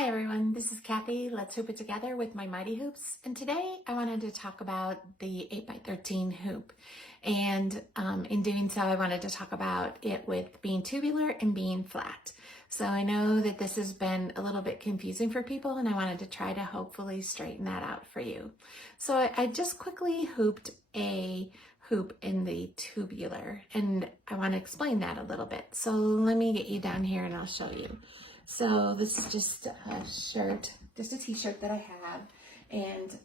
Hi everyone, this is Cathy. Let's hoop it together with my Mighty Hoops. And today I wanted to talk about the 8x13 hoop. And in doing so, I wanted to talk about it with being tubular and being flat. So I know that this has been a little bit confusing for people, and I wanted to try to hopefully straighten that out for you. So I just quickly hooped a hoop in the tubular, and I want to explain that a little bit. So let me get you down here and I'll show you. So this is just a shirt, just a t-shirt that I have, and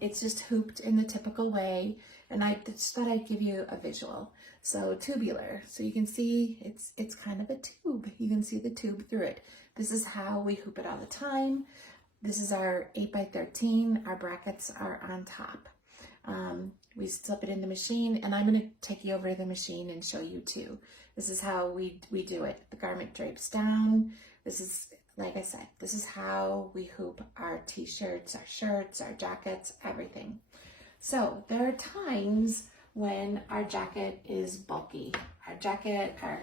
it's just hooped in the typical way, and I just thought I'd give you a visual. So tubular, so you can see it's kind of a tube. You can see the tube through it. This is how we hoop it all the time. This is our 8x13. Our brackets are on top. We slip it in the machine, and I'm going to take you over to the machine and show you too. This is how we do it. The garment drapes down. This is, like I said, this is how we hoop our t-shirts, our shirts, our jackets, everything. So there are times when our jacket is bulky, our jacket, our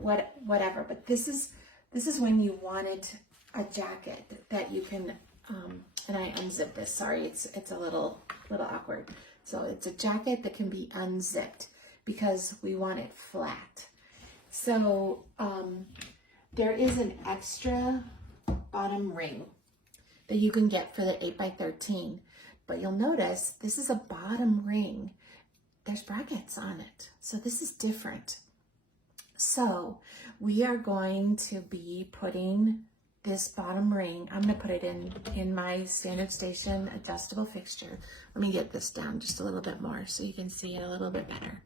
whatever, but this is when you wanted a jacket that you can, and I unzipped this, sorry, it's a little awkward. So it's a jacket that can be unzipped because we want it flat. So there is an extra bottom ring that you can get for the 8x13, but you'll notice this is a bottom ring. There's brackets on it, so this is different. So we are going to be putting this bottom ring, I'm going to put it in my standard station adjustable fixture. Let me get this down just a little bit more so you can see it a little bit better.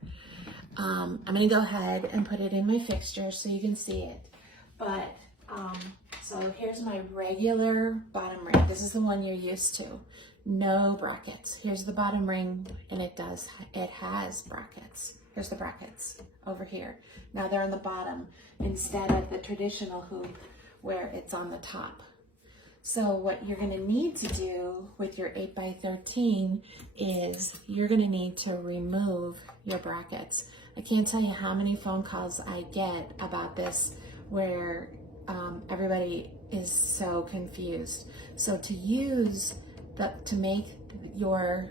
I'm going to go ahead and put it in my fixture so you can see it. But, so here's my regular bottom ring. This is the one you're used to. No brackets. Here's the bottom ring, and it has brackets. Here's the brackets over here. Now they're on the bottom instead of the traditional hoop where it's on the top. So what you're going to need to do with your 8x13 is you're going to need to remove your brackets. I can't tell you how many phone calls I get about this where everybody is so confused. So to make your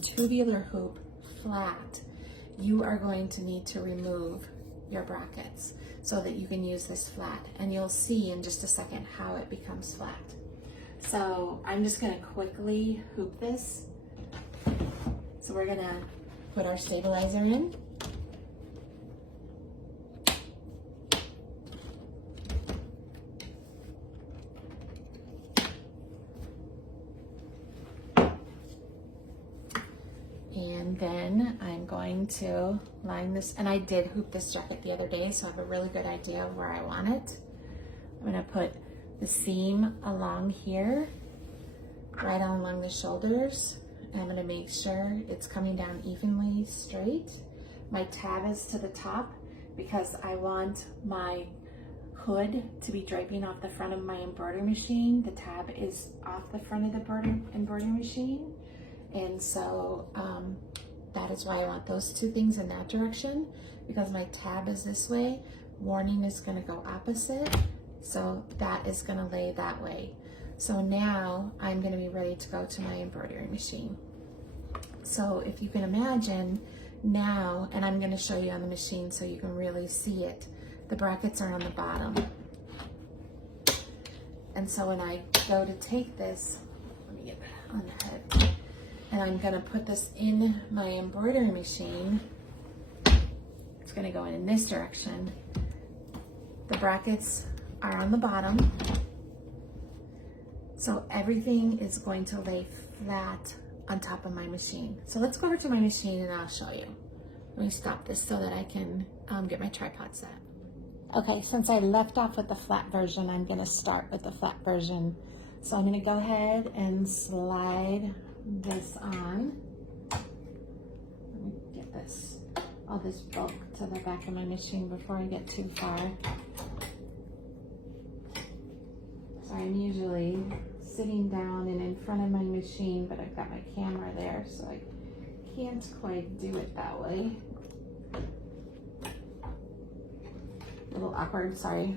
tubular hoop flat, you are going to need to remove your brackets so that you can use this flat, and you'll see in just a second how it becomes flat. So I'm just going to quickly hoop this. So we're going to put our stabilizer in. And then I'm going to line this, and I did hoop this jacket the other day, so I have a really good idea of where I want it. I'm going to put the seam along here, right along the shoulders, and I'm going to make sure it's coming down evenly straight. My tab is to the top because I want my hood to be draping off the front of my embroidery machine. The tab is off the front of the embroidery machine. And so that is why I want those two things in that direction, because my tab is this way, warning is going to go opposite, so that is going to lay that way. So now I'm going to be ready to go to my embroidery machine. So if you can imagine now, and I'm going to show you on the machine so you can really see it, the brackets are on the bottom. And so when I go to take this, let me get that on the head. And I'm going to put this in my embroidery machine. It's going to go in this direction. The brackets are on the bottom. So everything is going to lay flat on top of my machine. So let's go over to my machine and I'll show you. Let me stop this so that I can get my tripod set. Okay, since I left off with the flat version, I'm going to start with the flat version. So I'm going to go ahead and slide this on. Let me get all this bulk to the back of my machine before I get too far. So I'm usually sitting down and in front of my machine, but I've got my camera there, so I can't quite do it that way. A little awkward, sorry.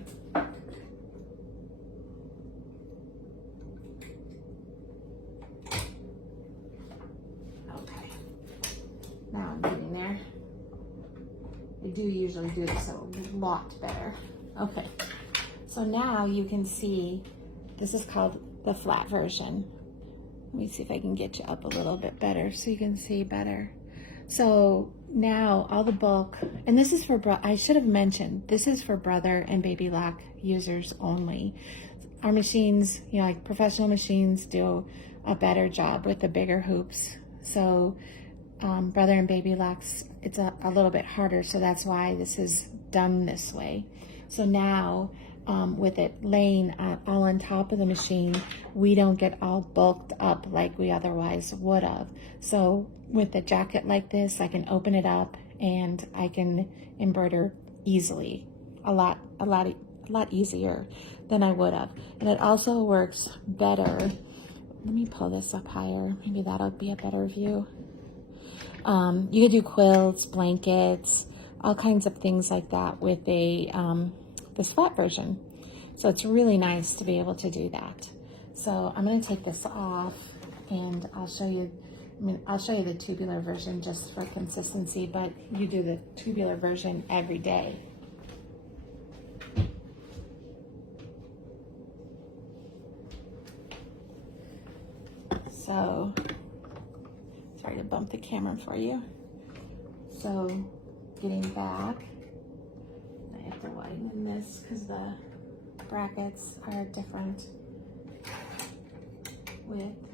do usually do this a lot better. Okay, so now you can see, this is called the flat version. Let me see if I can get you up a little bit better so you can see better. So now all the bulk, and this is for, I should have mentioned, this is for brother and baby lock users only. Our machines, you know, like professional machines do a better job with the bigger hoops. So brother and baby locks, it's a little bit harder, so that's why this is done this way. So now with it laying all on top of the machine, we don't get all bulked up like we otherwise would have. So with a jacket like this, I can open it up and I can embroider easily, a lot easier than I would have. And it also works better. Let me pull this up higher. Maybe that'll be a better view. You can do quilts, blankets, all kinds of things like that with a this flat version. So it's really nice to be able to do that. So I'm going to take this off and I'll show you. I'll show you the tubular version just for consistency, but you do the tubular version every day. So, sorry to bump the camera for you. So, getting back, I have to widen this because the brackets are different width.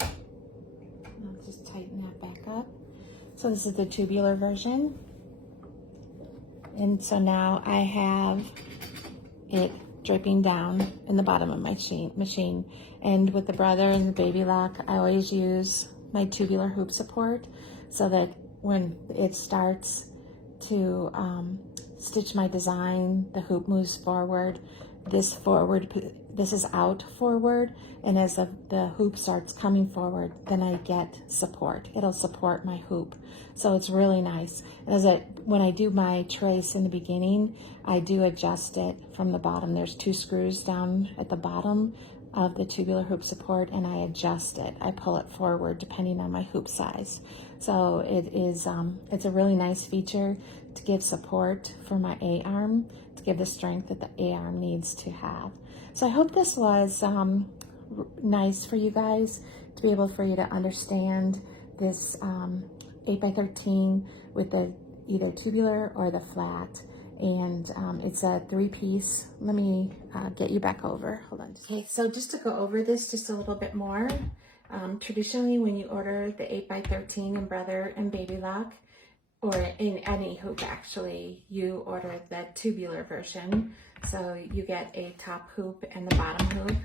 I'll just tighten that back up. So this is the tubular version. And so now I have it draping down in the bottom of my machine. And with the brother and the baby lock, I always use my tubular hoop support so that when it starts to stitch my design, the hoop moves forward, this is out forward, and as the hoop starts coming forward, then I get support. It'll support my hoop. So it's really nice. And when I do my trace in the beginning, I do adjust it from the bottom. There's 2 screws down at the bottom of the tubular hoop support, and I adjust it. I pull it forward depending on my hoop size. So it is, it's a really nice feature to give support for my A-arm, to give the strength that the A-arm needs to have. So I hope this was nice for you guys, to be able for you to understand this 8x13 with the either tubular or the flat. And it's a 3-piece. Let me get you back over. Hold on. Okay, so just to go over this just a little bit more. Traditionally, when you order the 8x13 in brother and baby lock, or in any hoop actually, you order the tubular version. So you get a top hoop and the bottom hoop,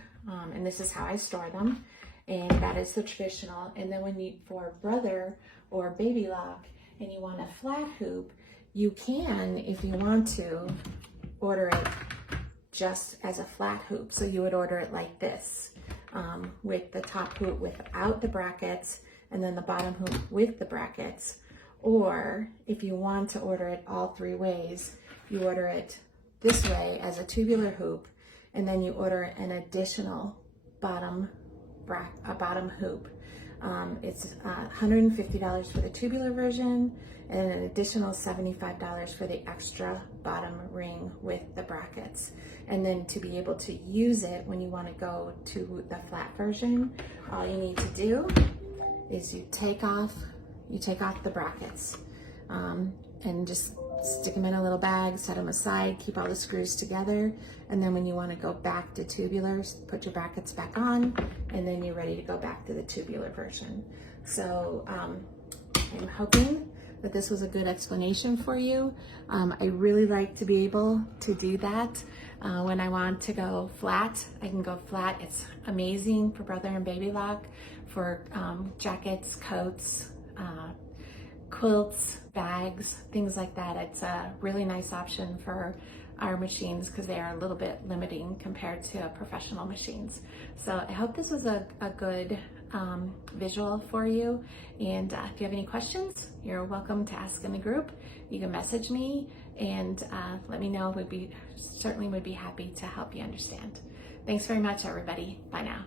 and this is how I store them. And that is the traditional. And then when you, for brother or baby lock, and you want a flat hoop, you can, if you want to, order it just as a flat hoop. So you would order it like this, with the top hoop without the brackets, and then the bottom hoop with the brackets. Or if you want to order it all 3 ways, you order it this way as a tubular hoop, and then you order an additional bottom hoop. It's $150 for the tubular version, and an additional $75 for the extra bottom ring with the brackets. And then to be able to use it when you want to go to the flat version, all you need to do is you take off the brackets and just stick them in a little bag, set them aside, keep all the screws together, and then when you want to go back to tubulars, put your brackets back on, and then you're ready to go back to the tubular version. So I'm hoping that this was a good explanation for you. I really like to be able to do that. When I want to go flat, I can go flat. It's amazing for brother and baby lock, for jackets, coats, quilts, bags, things like that. It's a really nice option for our machines because they are a little bit limiting compared to professional machines. So I hope this was a good visual for you. And if you have any questions, you're welcome to ask in the group. You can message me and let me know. Certainly would be happy to help you understand. Thanks very much, everybody. Bye now.